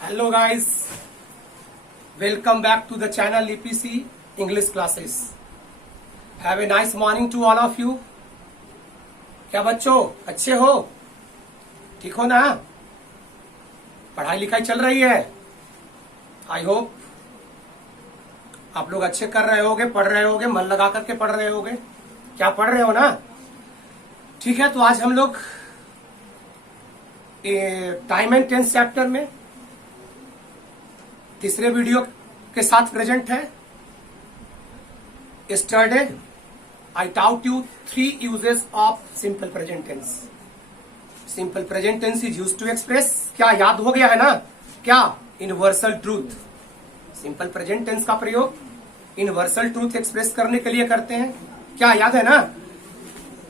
Hello guys, welcome back to the channel EPC English classes. Have a nice morning to all of you. क्या बच्चों अच्छे हो, ठीक हो ना? पढ़ाई लिखाई चल रही है? आई होप आप लोग अच्छे कर रहे होगे, पढ़ रहे होगे, मन लगा करके पढ़ रहे होगे. क्या पढ़ रहे हो ना? ठीक है, तो आज हम लोग टाइम एंड टेंस चैप्टर में तीसरे वीडियो के साथ प्रेजेंट है. Yesterday I taught you 3 uses of simple present tense. Simple present tense is used to express, क्या याद हो गया है ना? क्या? Universal truth. Simple present tense का प्रयोग यूनिवर्सल ट्रूथ एक्सप्रेस करने के लिए करते हैं. क्या याद है ना?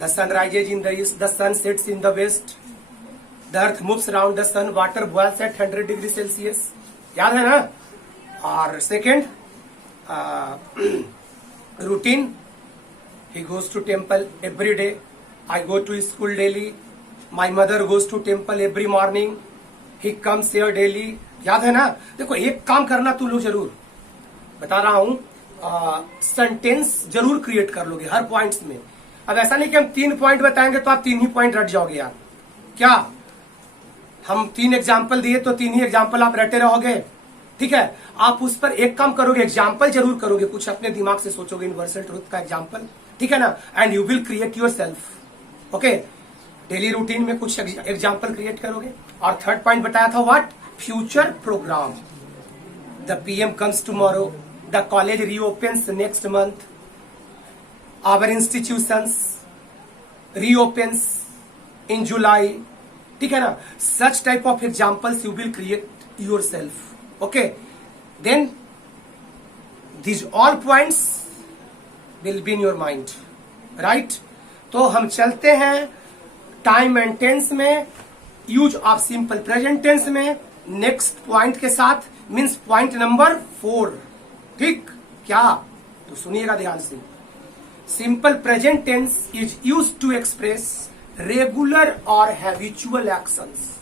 The sun rises in the east, the sun sets in the west, the earth moves around the sun, water boils at 100 degree Celsius. याद है ना? और second routine, he goes to temple every day, I go to school daily, my mother goes to temple every morning, he comes here daily. याद है ना? देखो एक काम करना तू लोग जरूर, बता रहा हूं, सेंटेंस जरूर क्रिएट कर लोगे हर पॉइंट्स में. अब ऐसा नहीं कि हम 3 पॉइंट बताएंगे तो आप 3 ही पॉइंट रट जाओगे यार. क्या हम 3 एग्जाम्पल दिए तो 3 ही एग्जाम्पल आप रटे रहोगे? ठीक है, आप उस पर एक काम करोगे, एग्जाम्पल जरूर करोगे, कुछ अपने दिमाग से सोचोगे यूनिवर्सल ट्रूथ का एग्जाम्पल. ठीक है ना? And you will create your self. Okay, daily routine में कुछ एग्जाम्पल क्रिएट करोगे. और थर्ड पॉइंट बताया था what? Future program. The PM comes tomorrow, the college reopens next month, our institutions reopens in July. ठीक है ना? Such type of examples you will create yourself. Okay, then these all points will be in your mind, right? तो हम चलते हैं time and tense में, use of simple present tense में next point के साथ, मीन्स पॉइंट नंबर 4. ठीक? क्या? तो सुनिएगा ध्यान से. Simple present tense is use to express regular और हैबिचुअल एक्शंस.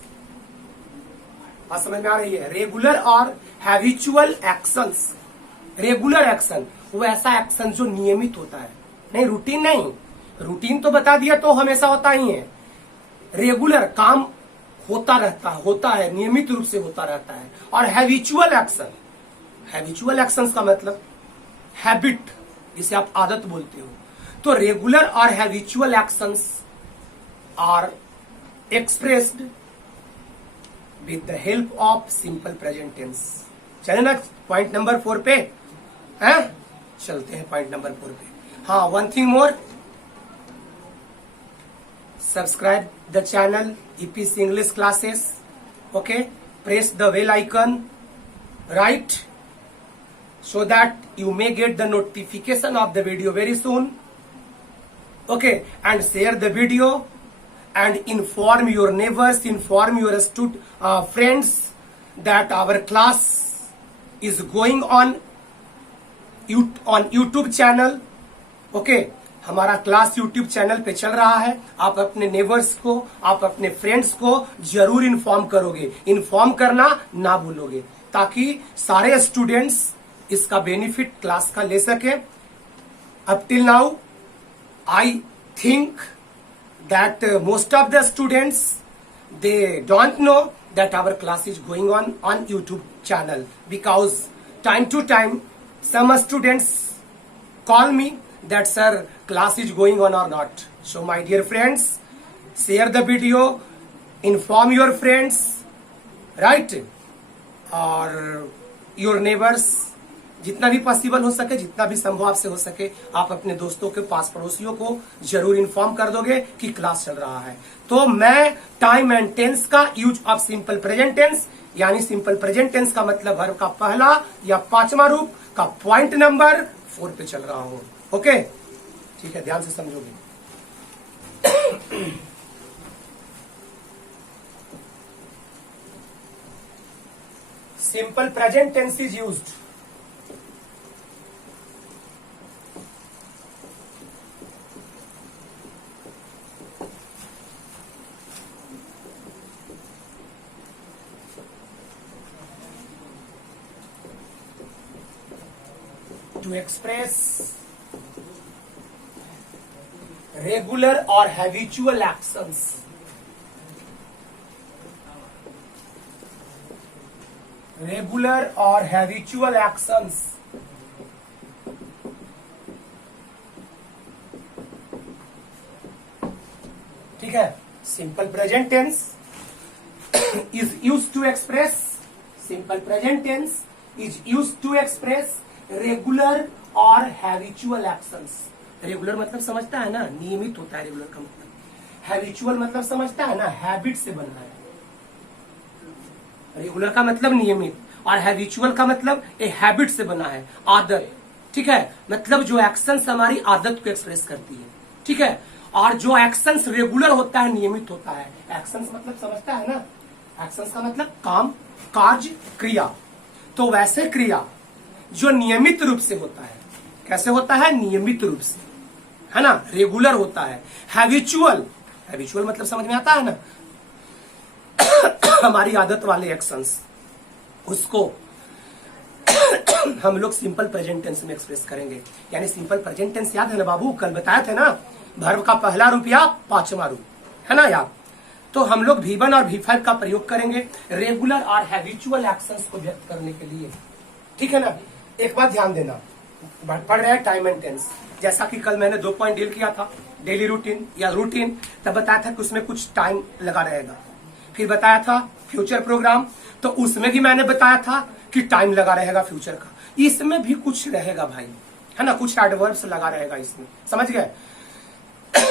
बात समझ में आ रही है? रेगुलर और हैबिचुअल एक्शंस. रेगुलर एक्शन वो ऐसा एक्शन जो नियमित होता है, नहीं रूटीन नहीं. रूटीन तो बता दिया तो हमेशा होता ही है. रेगुलर काम होता है, नियमित रूप से होता रहता है. और हैबिचुअल एक्शन, हैबिचुअल एक्शंस का मतलब हैबिट, जिसे आप आदत बोलते हो. तो रेगुलर और habitual actions are expressed with the help of simple present tense. चले ना पॉइंट नंबर 4 पे हैं? चलते हैं पॉइंट नंबर 4 पे. हाँ, one thing more, subscribe the channel EPC English classes. Okay, press the bell icon, right, so that you may get the notification of the video very soon. Okay, and share the video and inform your neighbors, inform your friends that our class is going on YouTube channel. Okay, हमारा class YouTube channel पे चल रहा है. आप अपने neighbours को, आप अपने फ्रेंड्स को जरूर इन्फॉर्म करोगे. इन्फॉर्म करना ना भूलोगे, ताकि सारे स्टूडेंट्स इसका बेनिफिट क्लास का ले सके. Up till now I think that most of the students, they don't know that our class is going on YouTube channel, because time to time some students call me that sir, class is going on or not. So my dear friends, share the video, inform your friends, right, or your neighbors. जितना भी possible हो सके, जितना भी संभव आपसे हो सके, आप अपने दोस्तों के, पास पड़ोसियों को जरूर इन्फॉर्म कर दोगे कि क्लास चल रहा है. तो मैं टाइम एंड टेंस का use of simple present tense, यानी सिंपल प्रेजेंट टेंस का मतलब वर्ब का पहला या 5वां रूप का पॉइंट नंबर 4 पे चल रहा हूं. ओके, ठीक है, ध्यान से समझोगे. Simple present tense is used to express regular or habitual actions. Regular or habitual actions. ठीक है, simple present tense is used to express, simple present tense is used to express regular or habitual actions. Regular मतलब समझता है ना, नियमित होता है regular का मतलब। हैबिचुअल मतलब समझता है ना, हैबिट से बनना है। रेगुलर का मतलब नियमित और हैबिचुअल का मतलब ए हैबिट से बना है, आदत। ठीक है, मतलब जो एक्शंस हमारी आदत को एक्सप्रेस करती है। ठीक है, और जो एक्शंस रेगुलर होता है, नियमित होता है। एक्शंस मतलब समझता है ना, एक्शंस का मतलब काम, कार्य, क्रिया। तो वैसे क्रिया जो नियमित रूप से होता है, कैसे होता है? नियमित रूप से, है ना, रेगुलर होता है। हैबिचुअल, हैबिचुअल मतलब समझ में आता है ना, हमारी आदत वाले एक्शंस, उसको हम लोग सिंपल प्रेजेंट टेंस में एक्सप्रेस करेंगे। यानी सिंपल प्रेजेंट टेंस याद है ना बाबू, कल बताया थे ना, वर्ब का पहला रूप या पांचवा रूप, है ना याद। तो हम लोग V1 और V5 का प्रयोग करेंगे रेगुलर और हैबिचुअल एक्शंस को व्यक्त करने के लिए। ठीक है ना, एक बात ध्यान देना, पढ़ रहे हैं टाइम एंड टेंस। जैसा कि कल मैंने 2 पॉइंट डील किया था, डेली रूटीन या रूटीन, तब बताया था कि उसमें कुछ टाइम लगा रहेगा। फिर बताया था फ्यूचर प्रोग्राम, तो उसमें भी मैंने बताया था कि टाइम लगा रहेगा फ्यूचर का। इसमें भी कुछ रहेगा भाई, है ना, कुछ एडवर्ब्स लगा रहेगा इसमें, समझ गए।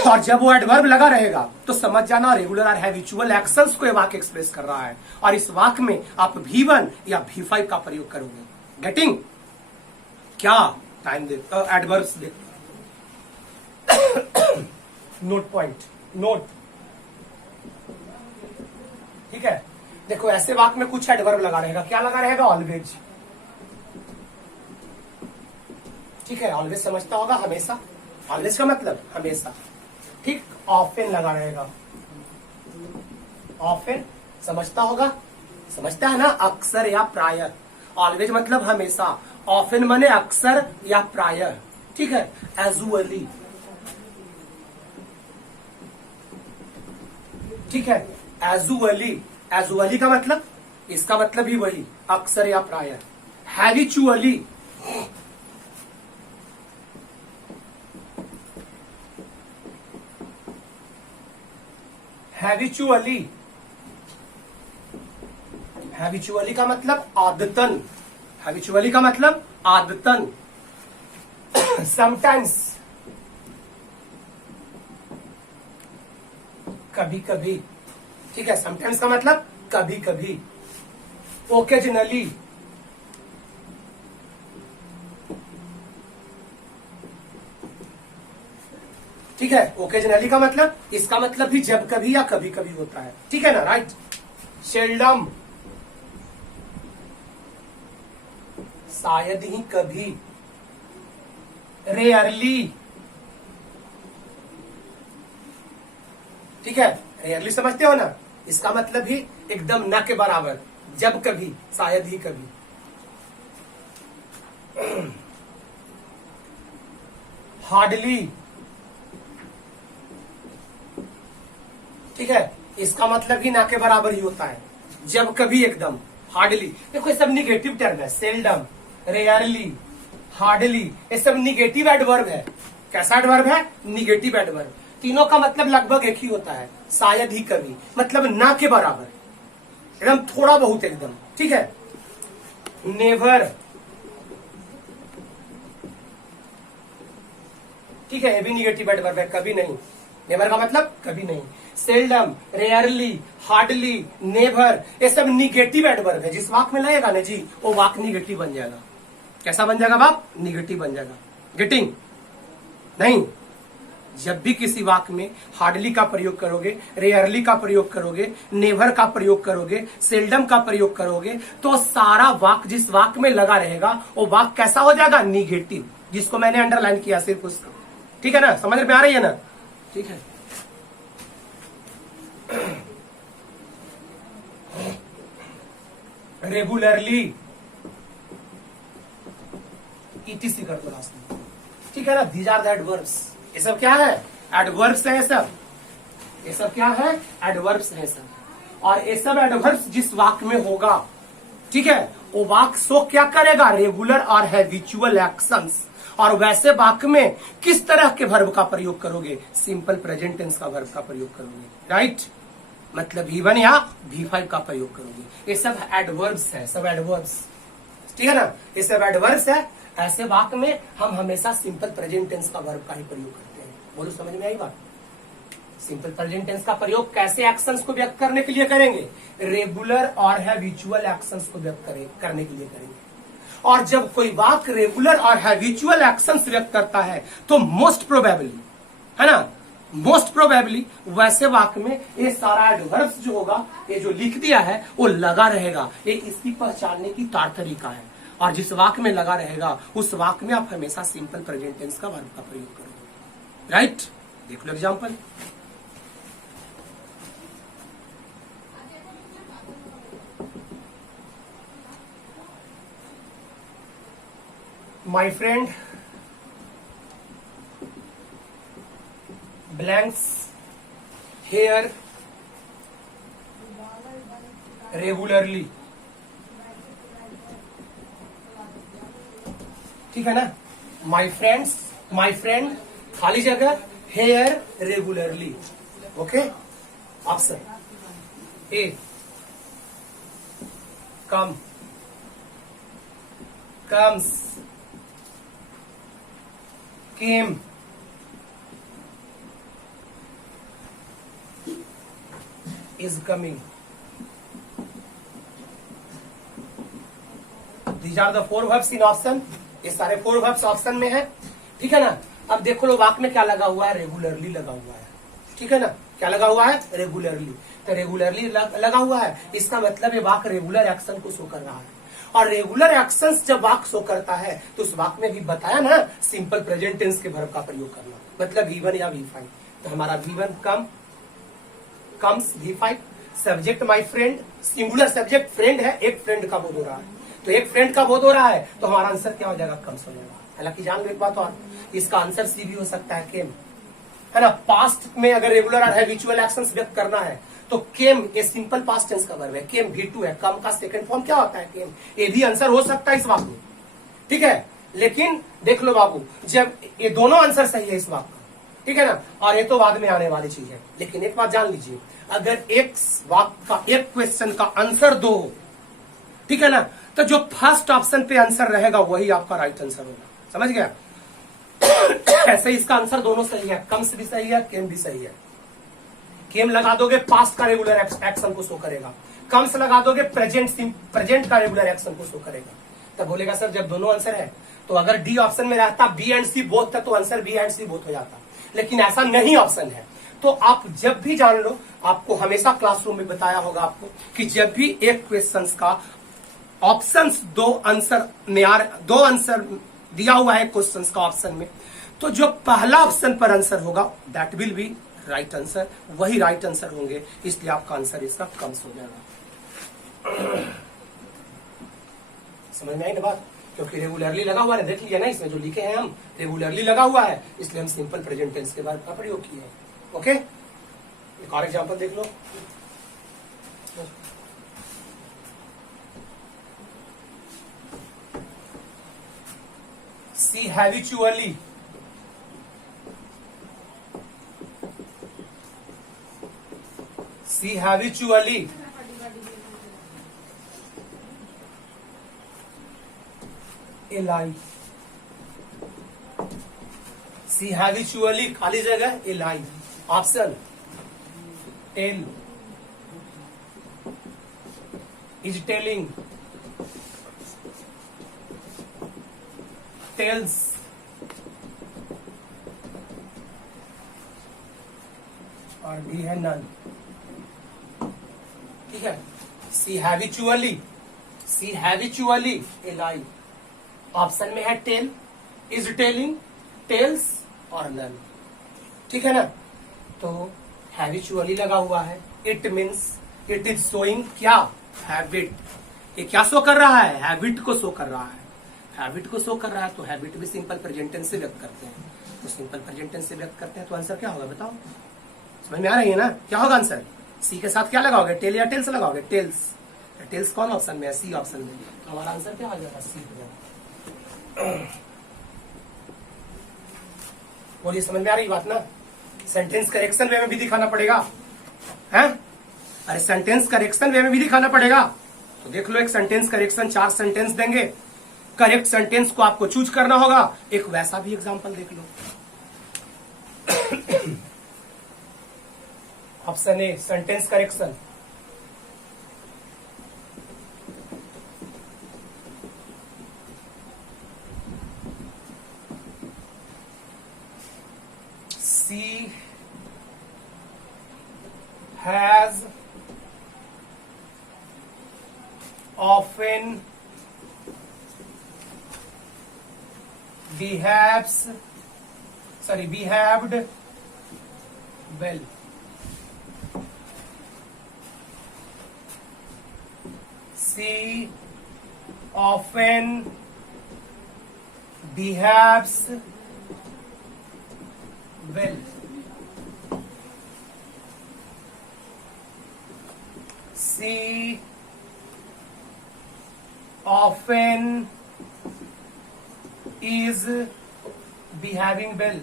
और जब वो एडवर्ब लगा रहेगा तो समझ जाना रेगुलर और हैबिचुअल एक्शंस को ये वाक्य एक्सप्रेस कर रहा है, और इस वाक्य में आप V1 या V5 का प्रयोग करोगे। गेटिंग? क्या टाइम दे, एडवर्ब्स दे। Note point, note. ठीक है, देखो ऐसे वाक्य में कुछ एडवर्ब लगा रहेगा। क्या लगा रहेगा? ऑलवेज। ठीक है, ऑलवेज समझता होगा, हमेशा। ऑलवेज का मतलब हमेशा। ठीक, ऑफन लगा रहेगा, ऑफन समझता होगा, समझता है ना, अक्सर या प्रायः। ऑलवेज मतलब हमेशा, ऑफन माने अक्सर या प्रायः। ठीक है, एजुअली। ठीक है, एजुअली, एजुअली का मतलब, इसका मतलब ही वही, अक्सर या प्रायः। हैबिचुअली, हैबिचुअली, हैबिचुअली का मतलब आदतन, हैबिचुअली का मतलब आदतन। समटाइम्स, कभी कभी। ठीक है, समटाइम्स का मतलब कभी कभी। ओकेजनली, ठीक है, ओकेजनली का मतलब, इसका मतलब भी जब कभी या कभी कभी होता है। ठीक है ना, राइट। सेल्डम, शायद ही कभी। रेयरली, ठीक है, रेयरली समझते हो ना, इसका मतलब भी एकदम न के बराबर, जब कभी, शायद ही कभी। हार्डली, ठीक है, इसका मतलब ही ना के बराबर ही होता है, जब कभी, एकदम। हार्डली, देखो ये सब निगेटिव टर्म है। सेल्डम, रेयरली, हार्डली, ये सब निगेटिव एडवर्ब है। कैसा एडवर्ब है? Negative adverb. तीनों का मतलब लगभग एक ही होता है, शायद ही कभी, मतलब ना के बराबर, एकदम थोड़ा बहुत, एकदम। ठीक है, नेवर, ठीक है, ये भी निगेटिव एडवर्ब है, कभी नहीं। नेवर का मतलब कभी नहीं। सेल्डम, रेयरली, हार्डली, नेवर, ये सब निगेटिव एडवर्ब है। जिस वाक्य में लगेगा ना जी, वो वाक्य निगेटिव बन जाएगा। कैसा बन जाएगा बाप? निगेटिव बन जाएगा। गेटिंग? नहीं, जब भी किसी वाक्य में हार्डली का प्रयोग करोगे, रेयरली का प्रयोग करोगे, नेवर का प्रयोग करोगे, सेल्डम का प्रयोग करोगे, तो सारा वाक्य जिस वाक्य में लगा रहेगा वो वाक्य कैसा हो जाएगा? निगेटिव, जिसको मैंने अंडरलाइन किया सिर्फ उसका। ठीक है ना, समझ में आ रही है ना? ठीक है, रेगुलरली, ईटीसी कर दो लास्ट में, ठीक है ना। दीज आर द एडवर्ब्स, ये सब क्या है, एडवर्ब्स है सब, ये सब क्या है, एडवर्ब्स है सब। और ये सब एडवर्ब्स जिस वाक्य में होगा, ठीक है, वो वाक्य शो क्या करेगा, रेगुलर और हैबिचुअल एक्शंस। और वैसे वाक्य में किस तरह के वर्ब का प्रयोग करोगे, सिंपल प्रेजेंट टेंस का वर्ब का प्रयोग करोगे, राइट। मतलब V1 या V5 का प्रयोग करोगे। ये सब एडवर्ब्स है, सब एडवर्ब्स, ठीक है ना, ये सब एडवर्ब्स है। ऐसे वाक्य में हम हमेशा सिंपल प्रेजेंट टेंस का वर्ब का ही प्रयोग करते हैं। बोलो समझ में आई बात। सिंपल प्रेजेंट टेंस का प्रयोग कैसे एक्शंस को व्यक्त करने के लिए करेंगे, रेगुलर और हैबिचुअल एक्शंस को व्यक्त करने के लिए करेंगे। और जब कोई वाक्य रेगुलर और हैबिचुअल एक्शंस व्यक्त करता है तो मोस्ट प्रोबेबली, है ना, मोस्ट प्रोबेबली वैसे वाक्य में ये सारा एडवर्ब्स जो होगा, ये जो लिख दिया है वो लगा रहेगा। ये इसकी पहचानने की तार तरीका है। और जिस वाक्य में लगा रहेगा उस वाक्य में आप हमेशा सिंपल प्रेजेंट टेंस का वर्ब का प्रयोग करोगे, राइट। देख लो example, my friend blanks hair regularly, ठीक है ना। my friend खाली जगह here regularly, okay. Option A, comes, came, is coming. These are the four verbs in option. ये सारे फोर वर्ब्स ऑप्शन में है, ठीक है ना। अब देखो लो वाक्य में क्या लगा हुआ है, रेगुलरली लगा हुआ है, ठीक है ना। क्या लगा हुआ है, रेगुलरली। तो रेगुलरली लगा हुआ है, इसका मतलब ये वाक्य रेगुलर एक्शन को शो कर रहा है। और रेगुलर एक्शंस जब वाक्य शो करता है तो उस वाक्य में भी बताया ना, सिंपल प्रेजेंट टेंस के वर्ब का प्रयोग करना, मतलब V1 या V5। तो हमारा V1 comes, V5 subject my friend, singular subject friend है, एक फ्रेंड का बोध हो रहा है, तो एक फ्रेंड का बोध हो रहा है तो हमारा आंसर क्या हो जाएगा, कम्स हो जाएगा। हालांकि जान लो एक बात और, इसका आंसर सी भी हो सकता है, केम, है ना। पास्ट में अगर रेगुलर और हैबिचुअल एक्शंस व्यक्त करना है तो केम ये सिंपल पास्ट टेंस का वर्ब है, केम V2 है, कम का सेकंड फॉर्म क्या होता है, केम। ये भी आंसर हो सकता है इस वाक्य में, ठीक है। लेकिन देख लो बाबू, जब ये दोनों आंसर सही है इस वाक्य का, ठीक है ना, और ये तो बाद में आने वाली चीज है। लेकिन एक बात जान लीजिए, अगर एक वाक्य का, एक क्वेश्चन का आंसर दो, ठीक है ना, तो जो फर्स्ट ऑप्शन पे आंसर रहेगा वही आपका राइट आंसर होगा, समझ गया। ऐसे इसका आंसर दोनों सही है, कम्स भी सही है, केम भी सही है। केम लगा दोगे पास्ट का रेगुलर एक्शन को शो करेगा, कम्स लगा दोगे प्रेजेंट का रेगुलर एक्शन को शो करेगा। तब बोलेगा सर जब दोनों आंसर है तो अगर डी ऑप्शन में रहता बी एंड सी बोथ था तो answer B and C both हो जाता, लेकिन ऐसा नहीं ऑप्शन है। तो आप जब भी जान लो, आपको हमेशा क्लासरूम में बताया होगा आपको कि जब भी एक क्वेश्चन का ऑप्शंस दो आंसर दिया हुआ है क्वेश्चन का ऑप्शन में, तो जो पहला ऑप्शन पर आंसर होगा that will be right answer, वही राइट आंसर होंगे, इसलिए आपका आंसर इसका कम्स हो जाएगा। समझ में आई ना बात, क्योंकि रेगुलरली लगा हुआ है, देख लिया ना इसमें जो लिखे हैं हम, रेगुलरली लगा हुआ है, इसलिए हम सिंपल प्रेजेंट टेंस के वर्ब का प्रयोग किए हैं, ओके। एक और एग्जांपल देख लो, she habitually, she habitually a lie, she habitually खाली जगह a lie, option tell, is telling, tells, और भी है नन, ठीक है। सी हैबिचुअली ए लाई, ऑप्शन में है टेल, इज टेलिंग, टेल्स और नन, ठीक है ना। तो हैबिचुअली लगा हुआ है, it means it is showing क्या, हैबिट। ये क्या शो कर रहा है, हैबिट को शो कर रहा है। हैबिट को शो कर रहा है, तो हैबिट भी सिंपल प्रेजेंट टेंस से व्यक्त करते हैं, तो सिंपल प्रेजेंट टेंस से व्यक्त करते हैं, तो आंसर क्या होगा बताओ? समझ में आ रही है ना? क्या होगा आंसर? सी के साथ क्या लगाओगे? टेल या टेल्स लगाओगे? टेल्स। टेल्स कौन ऑप्शन में है? सी ऑप्शन में। तो हमारा आंसर क्या हो जाएगा? सी हो जाएगा। बोलिए, समझ में आ रही बात ना? सेंटेंस करेक्शन वे में भी दिखाना पड़ेगा, है? अरे सेंटेंस करेक्शन वे में भी दिखाना पड़ेगा। तो देख लो, एक सेंटेंस करेक्शन, 4 सेंटेंस देंगे, करेक्ट सेंटेंस को आपको चूज करना होगा। एक वैसा भी एग्जांपल देख लो। Option A, sentence correction. She has often behaved well. She often behaves well. She often is behaving well.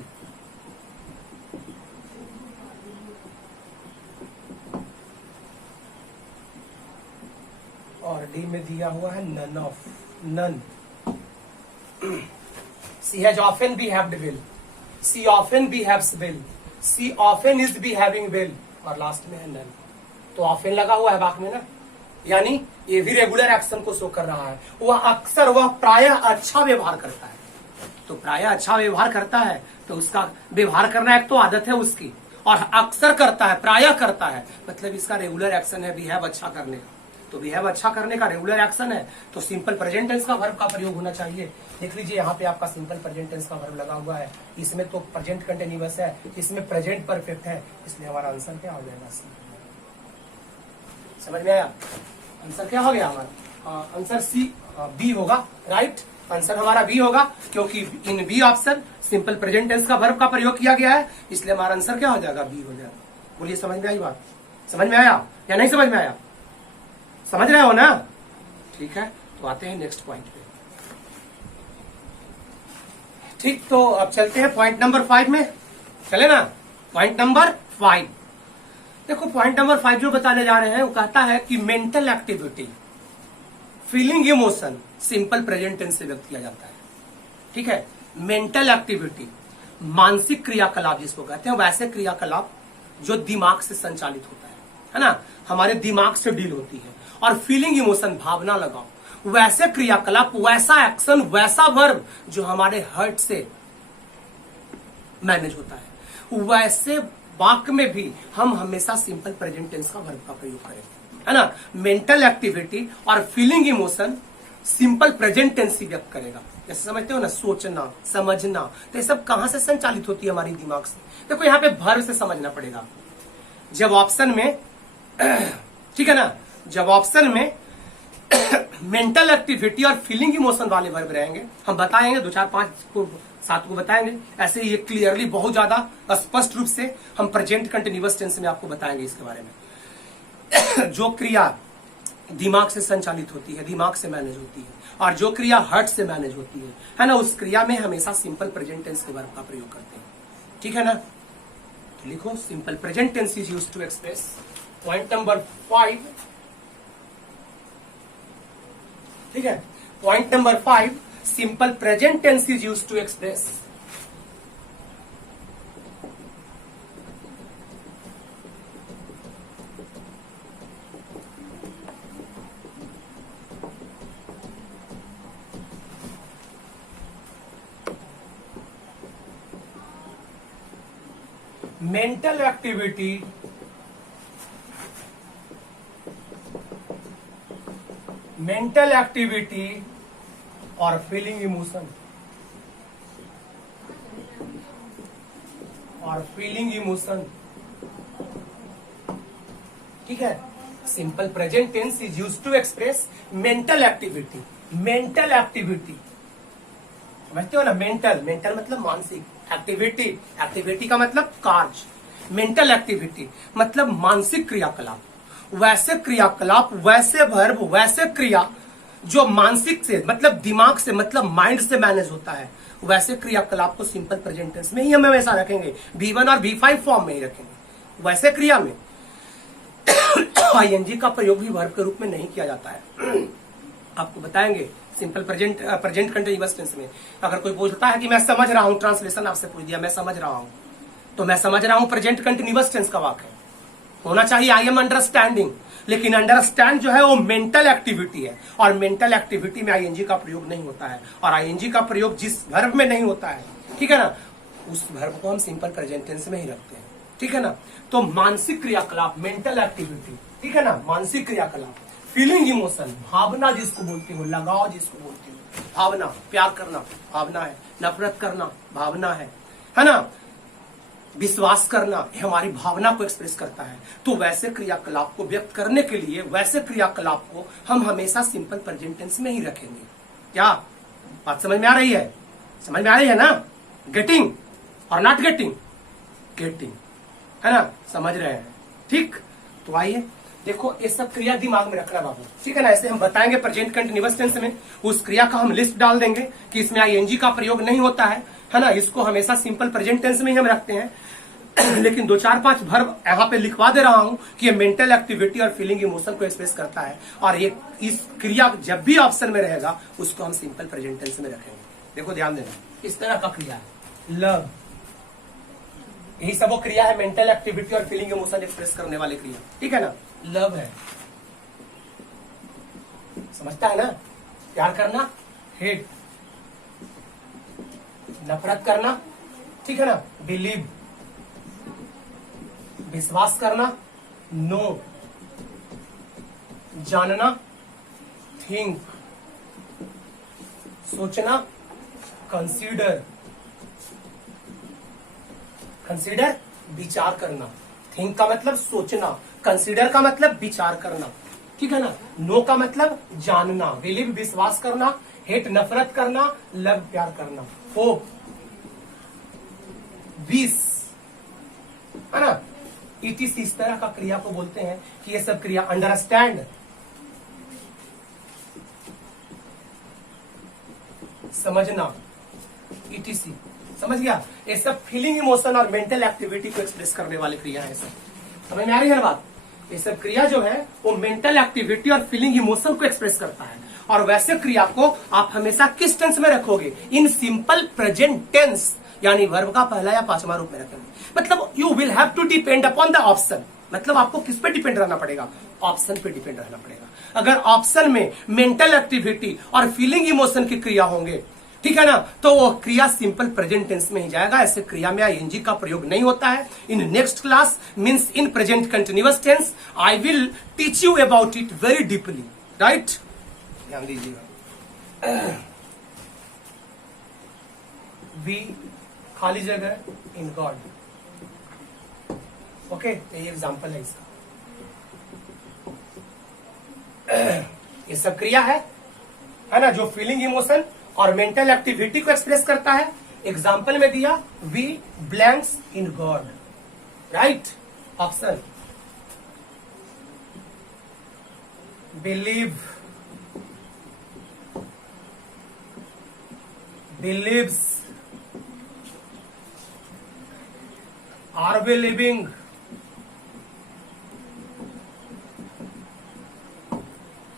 और डी में दिया हुआ है none of, none. She has often behaved well. She often behaves well. She often is behaving well. और last में है none. तो often लगा हुआ है वाक्य में ना, यानी ये भी रेगुलर एक्शन को शो कर रहा है। वह अक्सर, वह प्रायः अच्छा व्यवहार करता है। तो प्रायः अच्छा व्यवहार करता है, तो उसका व्यवहार करना एक तो आदत है उसकी, और अक्सर करता है, प्रायः करता है, मतलब इसका रेगुलर एक्शन है बिहेव अच्छा करने का। तो बिहेव अच्छा करने का रेगुलर एक्शन है, तो सिंपल प्रेजेंट टेंस का वर्ब का प्रयोग होना चाहिए। देख लीजिए, यहाँ पे आपका सिंपल प्रेजेंट टेंस का वर्ब लगा हुआ है। इसमें तो प्रेजेंट कंटिन्यूअस है, इसमें प्रेजेंट परफेक्ट है, इसलिए हमारा आंसर क्या हो जाएगा? सी। समझ में आया? आंसर क्या हो गया हमारा? आंसर सी, बी होगा। राइट, आंसर हमारा बी होगा, क्योंकि इन B option simple present tense का वर्ब का प्रयोग किया गया है, इसलिए हमारा आंसर क्या हो जाएगा? बी हो जाएगा। बोलिए, समझ में आई बात? समझ में आया या नहीं समझ में आया? समझ रहे हो ना? ठीक है, तो आते हैं नेक्स्ट पॉइंट पे। ठीक, तो अब चलते हैं पॉइंट नंबर 5 में। चले ना? पॉइंट नंबर 5 देखो, पॉइंट नंबर 5 जो बताने जा रहे हैं, वो कहता है कि mental activity, feeling, emotion simple present tense से व्यक्त किया जाता है। ठीक है, मेंटल एक्टिविटी, मानसिक क्रियाकलाप जिसको कहते हैं, वैसे क्रियाकलाप जो दिमाग से संचालित होता है ना, हमारे दिमाग से डील होती है। और फीलिंग, इमोशन, भावना लगाओ, वैसे क्रियाकलाप, वैसा एक्शन, वैसा वर्ब जो हमारे हार्ट से मैनेज होता है, वैसे वाक्य में भी हम हमेशा सिंपल प्रेजेंट टेंस का वर्ब का प्रयोग करेंगे, है ना। मेंटल एक्टिविटी और feeling, emotion simple present tense ही व्यक्त करेगा। जैसे समझते हो ना, सोचना, समझना, तो ये सब कहां से संचालित होती है? हमारी दिमाग से। देखो, यहाँ पे वर्ब से समझना पड़ेगा। जब ऑप्शन में ठीक है ना, जब ऑप्शन में मेंटल एक्टिविटी और फीलिंग, इमोशन वाले वर्ब रहेंगे, हम बताएंगे 2, 4, 5 को 7 को बताएंगे। ऐसे ये क्लियरली बहुत ज्यादा स्पष्ट रूप से हम प्रेजेंट कंटिन्यूअस टेंस में आपको बताएंगे इसके बारे में। जो क्रिया दिमाग से संचालित होती है, दिमाग से मैनेज होती है, और जो क्रिया हार्ट से मैनेज होती है ना, उस क्रिया में हमेशा सिंपल प्रेजेंट टेंस के वर्ब का प्रयोग करते हैं। ठीक है ना? तो लिखो, simple present tense is used to express. Point number 5, ठीक है, point number 5, simple present tense is used to express mental activity, mental activity और फीलिंग, इमोशन, और फीलिंग, इमोशन। ठीक है, simple present tense is used to express mental activity, mental activity, समझते हो ना। Mental, mental मतलब मानसिक। एक्टिविटी, एक्टिविटी का मतलब कार्य। मेंटल एक्टिविटी मतलब मानसिक क्रियाकलाप। वैसे क्रियाकलाप, वैसे वर्ब, वैसे क्रिया जो मानसिक से मतलब दिमाग से मतलब माइंड से मैनेज होता है, वैसे क्रियाकलाप को सिंपल प्रेजेंट टेंस में ही हम हमेशा रखेंगे। V1 और V5 फॉर्म में ही रखेंगे। वैसे क्रिया में आईएनजी का प्रयोग भी वर्ब के रूप में नहीं किया जाता है। आपको बताएंगे सिंपल प्रेजेंट कंटिन्यूअस टेंस में। अगर कोई पूछता है कि मैं समझ रहा हूं, ट्रांसलेशन आपसे पूछ दिया, मैं समझ रहा हूं, तो मैं समझ रहा हूं प्रेजेंट कंटिन्यूअस टेंस का वाक्य होना चाहिए आई एम अंडरस्टैंडिंग। लेकिन अंडरस्टैंड जो है वो मेंटल एक्टिविटी है, और मेंटल एक्टिविटी में आईएनजी का प्रयोग नहीं होता है। और आईएनजी का प्रयोग जिस वर्ब में नहीं होता है, ठीक है ना, उस वर्ब को हम सिंपल प्रेजेंट टेंस में ही रखते हैं, ठीक है ना। तो मानसिक क्रियाकलाप, मेंटल एक्टिविटी, ठीक है ना, मानसिक क्रियाकलाप। फीलिंग इमोशन, भावना जिसको बोलती हूँ, लगाव जिसको बोलती हूँ, भावना, प्यार करना भावना है, नफरत करना भावना है ना, विश्वास करना, हमारी भावना को एक्सप्रेस करता है। तो वैसे क्रियाकलाप को व्यक्त करने के लिए वैसे क्रियाकलाप को हम हमेशा सिंपल प्रेजेंट टेंस में ही रखेंगे। क्या बात समझ में आ रही है? समझ में आ रही है ना? गेटिंग और नॉट गेटिंग, गेटिंग है ना, समझ रहे हैं, ठीक। तो आइए देखो, ये सब क्रिया दिमाग में रखना बाबू, ठीक है ना। ऐसे हम बताएंगे प्रेजेंट कंटिन्यूअस टेंस में, उस क्रिया का हम लिस्ट डाल देंगे कि इसमें आईएनजी का प्रयोग नहीं होता है ना, इसको हमेशा सिंपल प्रेजेंट टेंस में ही हम रखते हैं। लेकिन 2-4-5 वर्ब यहाँ पे लिखवा दे रहा हूं कि ये मेंटल एक्टिविटी और फीलिंग इमोशन को एक्सप्रेस करता है, और ये इस क्रिया जब भी ऑप्शन में रहेगा उसको हम सिंपल प्रेजेंट टेंस में रखेंगे। देखो ध्यान देना, इस तरह का क्रिया है लव, यही सब वो क्रिया है मेंटल एक्टिविटी और फीलिंग इमोशन एक्सप्रेस करने वाली क्रिया, ठीक है ना। लव है, समझता है ना, प्यार करना, हेट, नफरत करना, ठीक है ना, बिलीव, विश्वास करना, नो, जानना, थिंक, सोचना, कंसीडर, कंसीडर विचार करना, थिंक का मतलब सोचना, कंसीडर का मतलब विचार करना, ठीक है ना, नो का मतलब जानना, बिलीव विश्वास करना, हेट नफरत करना, लव प्यार करना, होप विश, है ना, इस तरह का क्रिया को बोलते हैं कि ये सब क्रिया अंडरस्टैंड, समझना, ईटीसी, समझ गया। ये सब फीलिंग इमोशन और मेंटल एक्टिविटी को एक्सप्रेस करने वाली क्रिया है। सब समझ में आ रही है ना बात? ये सब क्रिया जो है वो मेंटल एक्टिविटी और फीलिंग इमोशन को एक्सप्रेस करता है, और वैसे क्रिया को आप हमेशा किस टेंस में रखोगे? इन सिंपल प्रेजेंट टेंस, यानी वर्ब का पहला या पांचवा रूप में रखेंगे। मतलब you will have to depend upon the option, मतलब आपको किस पे डिपेंड रहना पड़ेगा? ऑप्शन पे डिपेंड रहना पड़ेगा। अगर ऑप्शन में मेंटल एक्टिविटी और फीलिंग इमोशन की क्रिया होंगे, ठीक है ना, तो वो क्रिया सिंपल प्रेजेंट टेंस में ही जाएगा। ऐसे क्रिया में आईएनजी का प्रयोग नहीं होता है। In next class means in present continuous tense I will teach you about it very deeply, right? ध्यान दीजिएगा। वी खाली जगह इन गॉड, ओके, ये एग्जांपल है इसका। ये सब क्रिया है ना, जो फीलिंग इमोशन और मेंटल एक्टिविटी को एक्सप्रेस करता है। एग्जाम्पल में दिया we blanks in God, right? Option believe, believes, are we living,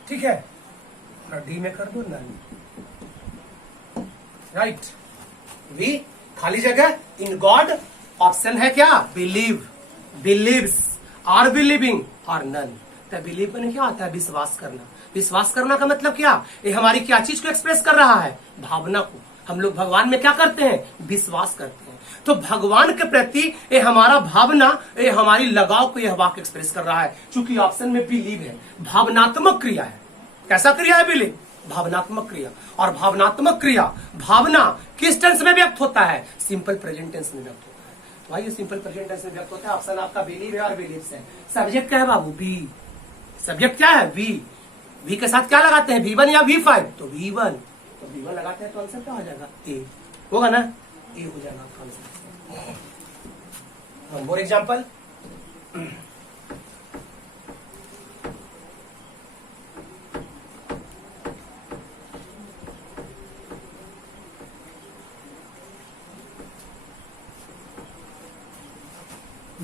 ठीक है, डी में कर दो ना, राइट। वी खाली जगह इन गॉड, ऑप्शन है क्या? बिलीव, बिलीव्स, आर बिलीविंग और नन। तो बिलीव में क्या आता है? विश्वास करना। विश्वास करना का मतलब क्या? ये हमारी क्या चीज को एक्सप्रेस कर रहा है? भावना को। हम लोग भगवान में क्या करते हैं? विश्वास करते हैं। तो भगवान के प्रति ये हमारा भावना, ये हमारी लगाव को यह वाक्य एक्सप्रेस कर रहा है। चूंकि ऑप्शन में बिलीव है, भावनात्मक क्रिया है। कैसा क्रिया है बिलीव? भावनात्मक क्रिया। और भावनात्मक क्रिया, भावना किस टेंस में व्यक्त होता है? सिंपल प्रेजेंट टेंस में व्यक्त होता है। तो आइए सिंपल प्रेजेंट टेंस में व्यक्त होता है। ऑप्शन आपका बिलीव है और बिलीव्स है। सब्जेक्ट क्या है बाबू? बी। सब्जेक्ट क्या है? वी। वी के साथ क्या लगाते हैं? V1 या V5? तो V1, तो V1 लगाते हैं तो आंसर क्या हो जाएगा? ए होगा ना, ए हो जाएगा आपका answer. One more example,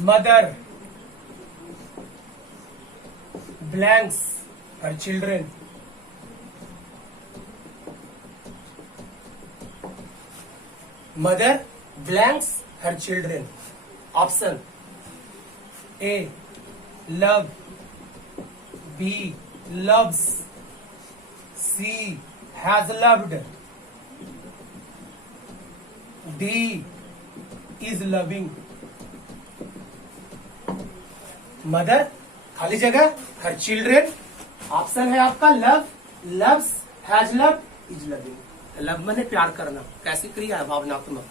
mother blanks her children. Mother blanks her children. Option A love, B loves, C has loved, D is loving. Mother खाली जगह हर चिल्ड्रेन, ऑप्शन है आपका love, loves, has loved, is loving. Love माने प्यार करना, कैसी क्रिया है? भावनात्मक।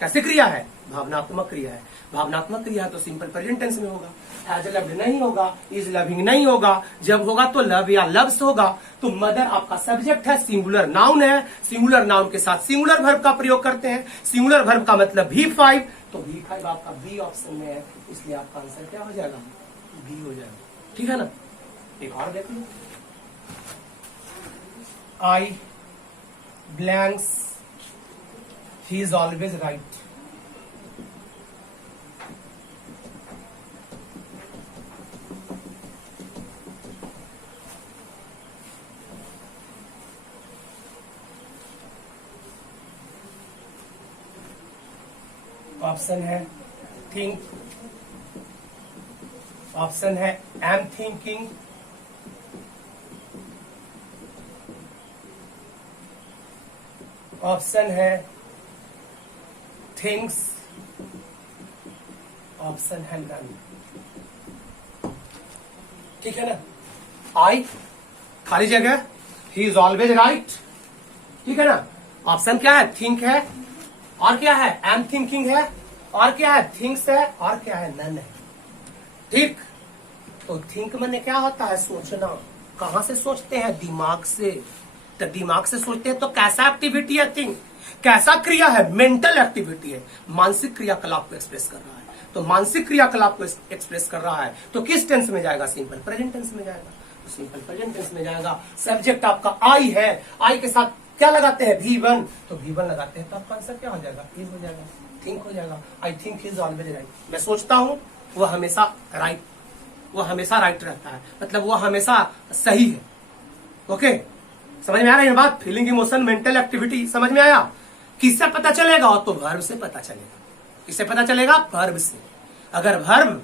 कैसी क्रिया है? भावनात्मक क्रिया है। भावनात्मक क्रिया है तो सिंपल प्रेजेंट टेंस में होगा। हैज लव्ड नहीं होगा, इज लविंग नहीं होगा, जब होगा तो लव या लव्स होगा। तो मदर आपका सब्जेक्ट है, सिंगुलर नाउन है, सिंगुलर नाउन के साथ सिंगुलर वर्ब का प्रयोग करते हैं। सिंगुलर वर्ब का मतलब V5, तो V5 आपका बी ऑप्शन में है, इसलिए आपका आंसर क्या हो जाएगा? बी हो जाएगा। ठीक है ना? एक और देख लो, I blanks he is always right. Option है थिंक, ऑप्शन है एम थिंकिंग, ऑप्शन है थिंग्स, ऑप्शन है नन। ठीक है ना? आई खाली जगह, ही इज ऑलवेज राइट। ठीक है ना? ऑप्शन क्या है? थिंक है, और क्या है? एम थिंकिंग है, और क्या है? थिंग्स है, और क्या है? नन है। ठीक, तो थिंक माने क्या होता है? सोचना। कहां से सोचते हैं? दिमाग से। तो दिमाग से सोचते हैं तो कैसा एक्टिविटी है? थिंक। कैसा क्रिया है? मेंटल एक्टिविटी है, मानसिक क्रियाकलाप को एक्सप्रेस कर रहा है। तो मानसिक क्रियाकलाप को एक्सप्रेस कर रहा है तो किस टेंस में जाएगा? सिंपल प्रेजेंट टेंस में जाएगा। तो सिंपल प्रेजेंट टेंस में जाएगा। सब्जेक्ट आपका आई है, आई के साथ क्या लगाते हैं? V1, तो V1 लगाते हैं तो आपका आंसर क्या हो जाएगा? इज हो जाएगा, थिंक हो जाएगा। I think is always right. मैं सोचता हूं, वह हमेशा राइट, वो हमेशा राइट रहता है, मतलब वो हमेशा सही है। ओके, समझ में आ रहा है बात? फीलिंग, इमोशन, मेंटल एक्टिविटी, समझ में आया? किससे पता चलेगा? तो वर्ब से पता चलेगा। किससे पता चलेगा? वर्ब से। अगर वर्ब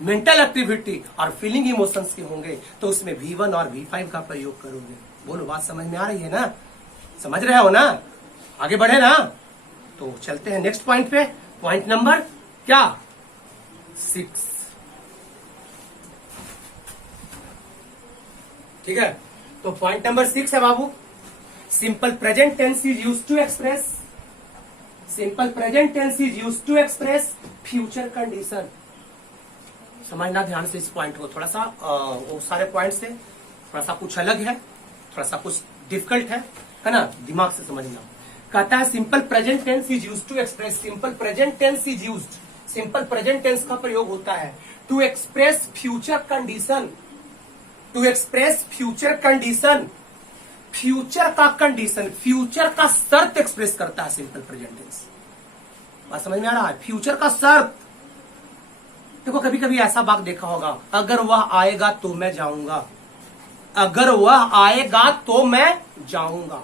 मेंटल एक्टिविटी और फीलिंग इमोशंस के होंगे तो उसमें V1 और V5 का प्रयोग करोगे। बोलो, बात समझ में आ रही है ना? समझ रहे हो ना? आगे बढ़े ना? तो चलते हैं नेक्स्ट पॉइंट पे। पॉइंट नंबर क्या? 6। ठीक है, तो पॉइंट नंबर 6 है बाबू, simple present tense is used to express, simple present tense is used to express future condition. समझना ध्यान से इस पॉइंट को, थोड़ा सा वो सारे पॉइंट से थोड़ा सा कुछ अलग है, थोड़ा सा कुछ डिफिकल्ट है ना? दिमाग से समझना। कहता है simple present tense is used to express, simple present tense is used, simple present tense का प्रयोग होता है to express future condition, to express future condition. Future का कंडीशन, फ्यूचर का शर्त एक्सप्रेस करता है सिंपल प्रेजेंट टेंस। बात समझ में आ रहा है? फ्यूचर का शर्त। देखो, कभी कभी ऐसा वाक्य देखा होगा, अगर वह आएगा तो मैं जाऊंगा, अगर वह आएगा तो मैं जाऊंगा।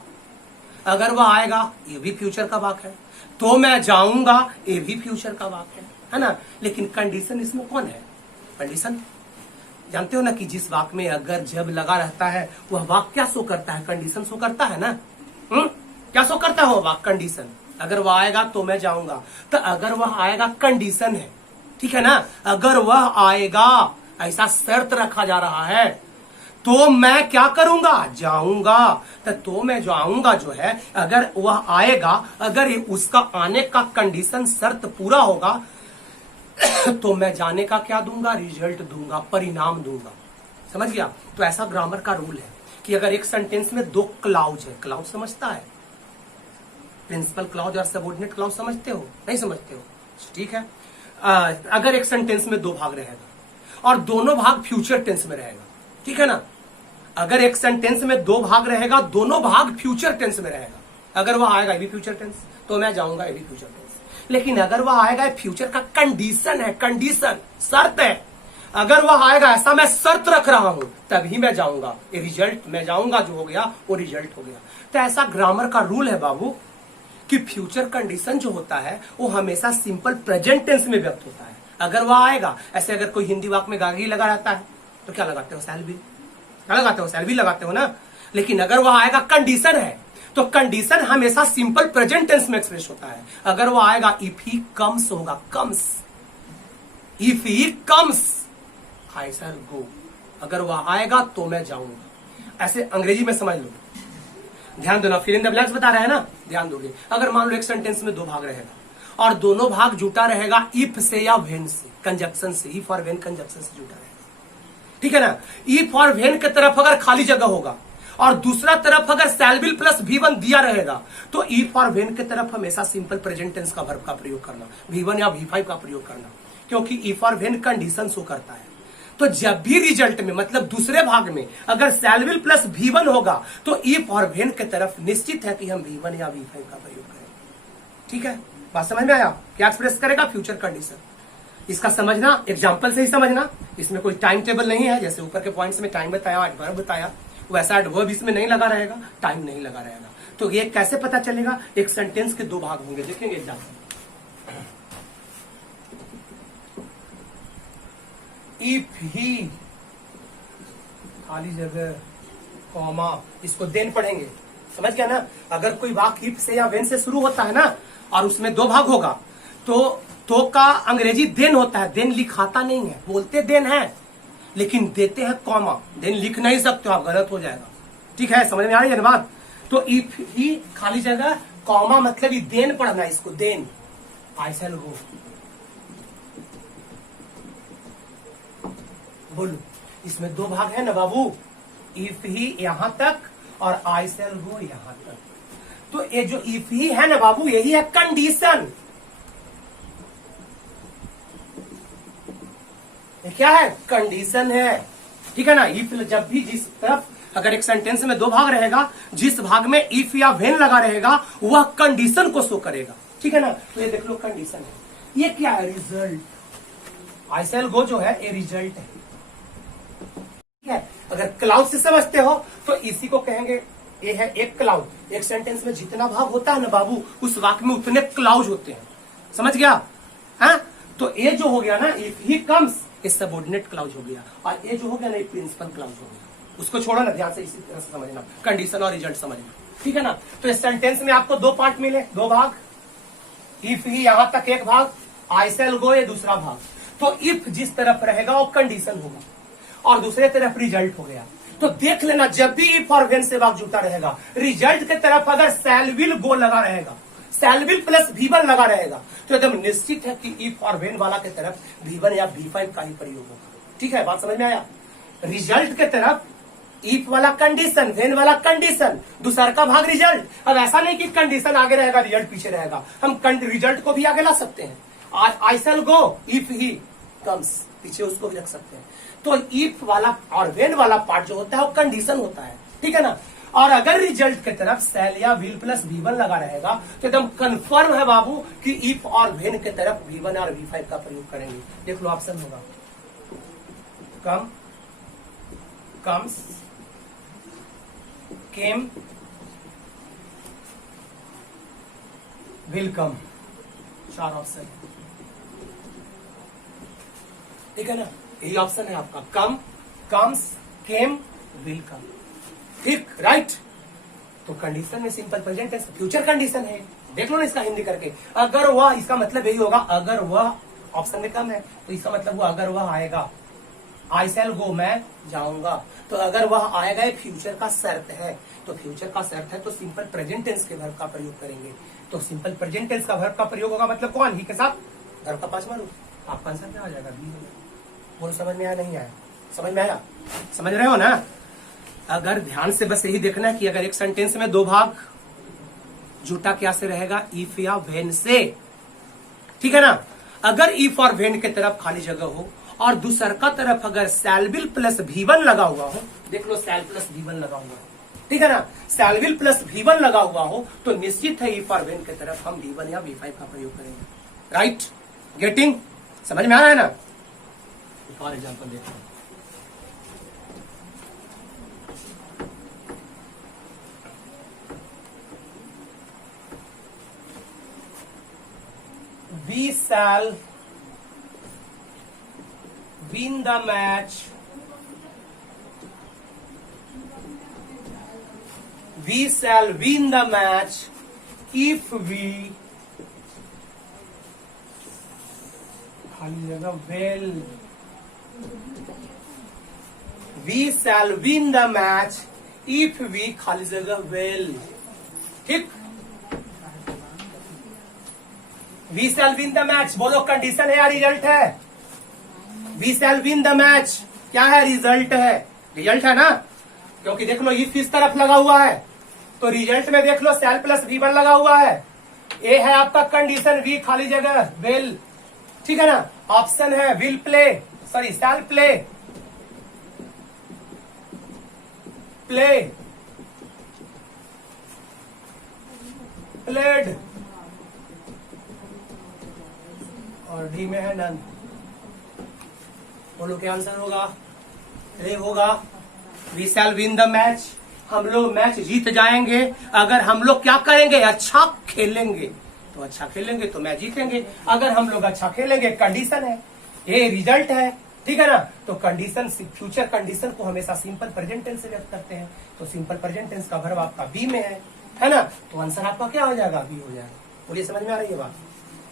अगर वह आएगा, ये भी फ्यूचर का वाक्य है, तो मैं जाऊंगा, ये भी फ्यूचर का वाक्य है ना? लेकिन कंडीशन इसमें कौन है? कंडीशन जानते हो ना कि जिस वाक्य में अगर जब लगा रहता है वह वाक्य क्या शो करता है? कंडीशन शो करता है ना? क्या शो करता है वो वाक्य? कंडीशन। अगर वह आएगा तो मैं जाऊंगा, तो अगर वह आएगा कंडीशन है, ठीक है ना? अगर वह आएगा ऐसा शर्त रखा जा रहा है, तो मैं क्या करूंगा? जाऊंगा। तो मैं जाऊंगा जो है, अगर वह आएगा, अगर उसका आने का कंडीशन शर्त पूरा होगा तो मैं जाने का क्या दूंगा? रिजल्ट दूंगा, परिणाम दूंगा। समझ गया? तो ऐसा ग्रामर का रूल है कि अगर एक सेंटेंस में दो क्लाउज है, क्लाउज समझता है, प्रिंसिपल क्लाउज और सबऑर्डिनेट क्लाउज समझते हो? नहीं समझते हो, ठीक है। अगर एक सेंटेंस में दो भाग रहेगा और दोनों भाग फ्यूचर टेंस में रहेगा, ठीक है ना। अगर एक सेंटेंस में दो भाग रहेगा, दोनों भाग फ्यूचर टेंस में रहेगा, अगर वह आएगा ये भी फ्यूचर टेंस तो मैं जाऊंगा ये भी फ्यूचर टेंस। लेकिन अगर वह आएगा फ्यूचर का कंडीशन है, कंडीशन शर्त है, अगर वह आएगा ऐसा मैं शर्त रख रहा हूं तभी मैं जाऊंगा, ये रिजल्ट मैं जाऊंगा जो हो गया वो रिजल्ट हो गया। तो ऐसा ग्रामर का रूल है बाबू कि फ्यूचर कंडीशन जो होता है वो हमेशा सिंपल प्रेजेंट टेंस में व्यक्त होता है। अगर वह आएगा ऐसे, अगर कोई हिंदी वाक्य में गागी लगा रहता है तो क्या लगाते हो? Shall be. क्या लगाते हो? शैल बी लगाते हो ना। लेकिन अगर वह आएगा कंडीशन है तो कंडीशन हमेशा सिंपल प्रेजेंट टेंस में एक्सप्रेस होता है। अगर वह आएगा इफ ही कम्स होगा, comes, if he comes I shall go, अगर वह आएगा तो मैं जाऊंगा। ऐसे अंग्रेजी में समझ लो, ध्यान देना, फिर इन द ब्लैंक्स बता रहे हैं ना, ध्यान दोगे। अगर मान लो एक सेंटेंस में दो भाग रहेगा और दोनों भाग जुटा रहेगा इफ से या व्हेन से, कंजक्शन से, इफ और व्हेन कंजक्शन से जुटा रहेगा, ठीक है ना। इफ और व्हेन की तरफ अगर खाली जगह होगा और दूसरा तरफ अगर शैल विल प्लस V1 दिया रहेगा तो इफ और व्हेन की तरफ हमेशा सिंपल प्रेजेंट टेंस का वर्ब का प्रयोग करना, V1 या V5 का प्रयोग करना, क्योंकि इफ और व्हेन कंडीशन शो करता है। तो जब भी रिजल्ट में मतलब दूसरे भाग में अगर शैल विल प्लस V1 होगा तो इफ और व्हेन की तरफ निश्चित है कि हम V1 या V5 का प्रयोग करेंगे, ठीक है। बात समझ में आया? क्या एक्सप्रेस करेगा? Future condition. इसका समझना एग्जाम्पल से ही समझना, इसमें कोई टाइम टेबल नहीं है। जैसे ऊपर के पॉइंट्स में टाइम बताया, एडवर्ब बताया, वैसा एडवर्ब इसमें नहीं लगा रहेगा, टाइम नहीं लगा रहेगा। तो ये कैसे पता चलेगा? एक सेंटेंस के दो भाग होंगे, देखेंगे एग्जाम्पल। इफ ही खाली जगह कॉमा, इसको देन पढ़ेंगे, समझ गया ना। अगर कोई वाक्य इफ से या व्हेन से शुरू होता है ना और उसमें दो भाग होगा तो का अंग्रेजी देन होता है। देन लिखाता नहीं है, बोलते देन है लेकिन देते हैं कॉमा। देन लिख नहीं सकते हो आप, गलत हो जाएगा, ठीक है। समझ में आ रही है ना बात? तो इफ ही खाली जगह कॉमा मतलब ही देन पढ़ना है इसको, देन आई शैल गो। बोलो, इसमें दो भाग है ना बाबू, इफ ही यहां तक और आई शैल गो यहां तक। तो ये जो इफ ही है ना बाबू, यही है कंडीशन। ये क्या है? कंडीशन है, ठीक है ना। इफ जब भी जिस तरफ अगर एक सेंटेंस में दो भाग रहेगा, जिस भाग में इफ या व्हेन लगा रहेगा वह कंडीशन को शो करेगा, ठीक है ना। तो ये देख लो कंडीशन है। ये क्या है? रिजल्ट। आई शैल गो जो है ये रिजल्ट है, ठीक है। अगर क्लाउड से समझते हो तो इसी को कहेंगे, ये है एक क्लाउड। एक सेंटेंस में जितना भाग होता है ना बाबू, उस वाक्य में उतने क्लाउड होते हैं, समझ गया? हाँ, तो ये जो हो गया ना इफ ही कम्स, ये सबऑर्डिनेट क्लाउज हो गया, और ये जो हो गया ना ये प्रिंसिपल क्लाउज हो गया। उसको छोड़ो ना, ध्यान से इसी तरह से समझना, कंडीशन और रिजल्ट समझना, ठीक है ना। तो इस सेंटेंस में आपको दो पार्ट मिले, दो भाग। इफ ही यहां तक एक भाग, आई शैल गो ये दूसरा भाग। तो इफ जिस तरफ रहेगा वो कंडीशन होगा और दूसरे तरफ रिजल्ट हो गया। तो देख लेना, जब भी इफ और व्हेन से भाग जुटा रहेगा, रिजल्ट की तरफ अगर शैल विल गो लगा रहेगा, शैल विल प्लस V1 लगा रहेगा, तो एकदम निश्चित है कि इफ और व्हेन वाला की तरफ V1 या V5 का ही प्रयोग होगा, ठीक है। बात समझ में आया? रिजल्ट की तरफ इफ वाला कंडीशन, व्हेन वाला कंडीशन, दूसरा का भाग रिजल्ट। अब ऐसा नहीं कि कंडीशन आगे रहेगा रिजल्ट पीछे रहेगा, हम रिजल्ट को भी आगे ला सकते हैं। आई shall go if he comes, पीछे उसको भी रख सकते हैं। तो इफ वाला और व्हेन वाला पार्ट जो होता है वो कंडीशन होता है, ठीक है ना। और अगर रिजल्ट की तरफ शैल या विल प्लस V1 लगा रहेगा तो एकदम कंफर्म है बाबू कि इफ और व्हेन की तरफ V1 और V5 का प्रयोग करेंगे। देख लो ऑप्शन होगा, कम, कम्स, केम, विल कम, चार ऑप्शन, ठीक है ना। यही ऑप्शन है आपका, कम, कम्स, केम, विल कम, ठीक, राइट। तो कंडीशन में simple present tense future condition है, देख लो ना इसका हिंदी करके। अगर वह, इसका मतलब यही होगा, अगर वह ऑप्शन में कम है तो इसका मतलब हुआ अगर वह आएगा, आई शैल गो मैं जाऊंगा। तो अगर वह आएगा एक फ्यूचर का शर्त है, तो फ्यूचर का शर्त है तो सिंपल प्रेजेंट टेंस के वर्ब का प्रयोग करेंगे। तो सिंपल प्रेजेंट टेंस का वर्ब का प्रयोग होगा, मतलब कौन? ही के साथ वर्ब का पांचवा रूप। आपका आंसर क्या आ जाएगा? बी। बोलो समझ में आया नहीं आया? समझ में आया? समझ रहे हो ना? अगर ध्यान से बस यही देखना है कि अगर एक सेंटेंस में दो भाग, जुटा क्या से रहेगा, इफ या व्हेन से, ठीक है ना। अगर इफ और व्हेन के तरफ खाली जगह हो और दूसर का तरफ अगर शैल विल प्लस V1 लगा हुआ हो, देख लो शैल प्लस V1 लगा हुआ है, ठीक है ना, शैल विल प्लस V1 लगा हुआ हो तो निश्चित है इफ और व्हेन के तरफ हम V1 या V5 का प्रयोग करेंगे। राइट, गेटिंग, समझ में आ रहा है ना। एक और एग्जाम्पल देखते हैं। We shall win the match. We shall win the match if we खाली जगह well. We shall win the match if we खाली जगह well. ठीक, we shall win the match, बोलो कंडीशन है या रिजल्ट है? We shall win the match क्या है? रिजल्ट है, रिजल्ट है ना, क्योंकि देख लो इफ इस तरफ लगा हुआ है तो रिजल्ट में देख लो शैल प्लस V1 लगा हुआ है। ए है आपका कंडीशन, वी खाली जगह विल, ठीक है ना। ऑप्शन है will play, sorry shall play, play, played, और डी में है नन। बोलो क्या आंसर होगा? ए होगा we shall win the match, हम लोग मैच जीत जाएंगे अगर हम लोग क्या करेंगे, अच्छा खेलेंगे। तो अच्छा खेलेंगे तो मैच जीतेंगे, अगर हम लोग अच्छा खेलेंगे, कंडीशन है, ये रिजल्ट है, ठीक है ना। तो कंडीशन, फ्यूचर कंडीशन को हमेशा सिंपल प्रेजेंट टेंस से व्यक्त करते हैं, तो सिंपल प्रेजेंट टेंस का वर्ब आपका बी में है ना। तो आंसर आपका क्या हो जाएगा? बी हो जाएगा। बोलिए समझ में आ रही है बात?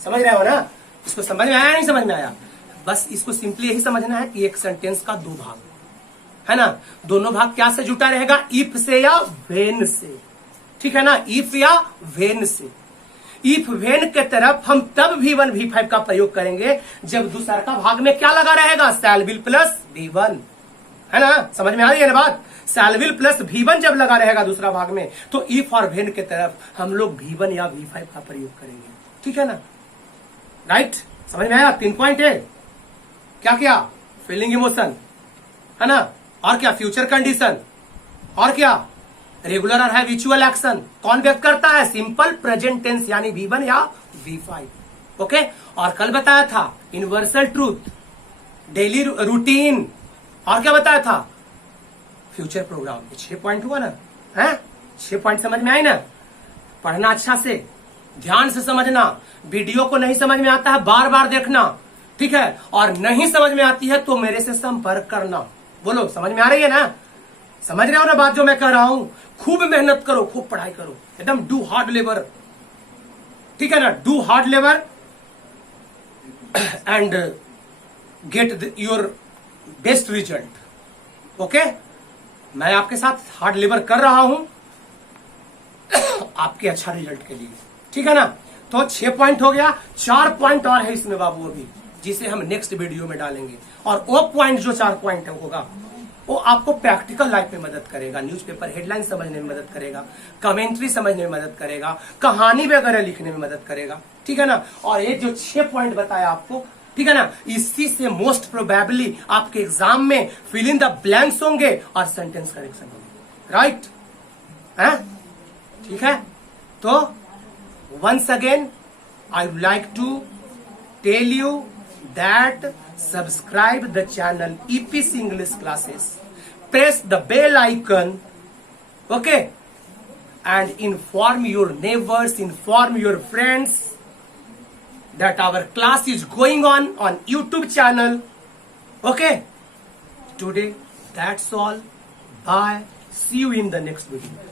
समझ रहे हो ना? इसको समझ में आया नहीं समझ में आया? बस इसको सिंपली यही समझना है कि एक सेंटेंस का दो भाग है ना, दोनों भाग क्या से जुटा रहेगा? इफ से या व्हेन से, ठीक है ना, इफ या व्हेन से। इफ व्हेन के तरफ हम तब V1 V5 का प्रयोग करेंगे जब दूसरा का भाग में क्या लगा रहेगा? शैल विल प्लस V1, है ना। समझ में आ रही है ना बात? शैल विल प्लस V1 जब लगा रहेगा दूसरा भाग में तो इफ और व्हेन के तरफ हम लोग V1 या V5 का प्रयोग करेंगे, ठीक है ना। राइट, समझ में आया? 3 पॉइंट है। क्या क्या? फीलिंग इमोशन, है ना, और क्या फ्यूचर कंडीशन, और क्या रेगुलर और हैबिचुअल एक्शन कौन व्यक्त करता है? सिंपल प्रेजेंट टेंस यानी V1 या V5। ओके, और कल बताया था यूनिवर्सल ट्रूथ, डेली रूटीन, और क्या बताया था? Future programme. 6 पॉइंट हुआ ना, है 6 पॉइंट समझ में आई ना। पढ़ना अच्छा से, ध्यान से समझना, वीडियो को नहीं समझ में आता है बार बार देखना, ठीक है, और नहीं समझ में आती है तो मेरे से संपर्क करना। बोलो समझ में आ रही है ना? समझ रहे हो ना बात जो मैं कह रहा हूं? खूब मेहनत करो, खूब पढ़ाई करो, एकदम डू हार्ड लेबर, ठीक है ना, do hard labour and get your best result. Okay, मैं आपके साथ हार्ड लेबर कर रहा हूं आपके अच्छा रिजल्ट के लिए, ठीक है ना। तो 6 पॉइंट हो गया, 4 पॉइंट और है इसमें बाबू अभी, जिसे हम नेक्स्ट वीडियो में डालेंगे। और वो पॉइंट जो 4 पॉइंट होगा वो आपको प्रैक्टिकल लाइफ में मदद करेगा, न्यूज़पेपर हेडलाइन समझने में मदद करेगा, कमेंट्री समझने में मदद करेगा, कहानी वगैरह लिखने में मदद करेगा, ठीक है ना। और ये जो 6 पॉइंट बताया आपको, ठीक है ना, इसी से मोस्ट प्रोबेबली आपके एग्जाम में फिल इन द ब्लैंक्स होंगे और सेंटेंस करेक्शन होंगे। राइट है, ठीक है। तो once again I would like to tell you that subscribe the channel EPC English Classes, press the bell icon, okay, and inform your neighbors, inform your friends that our class is going on YouTube channel. Okay, today that's all. Bye, see you in the next video.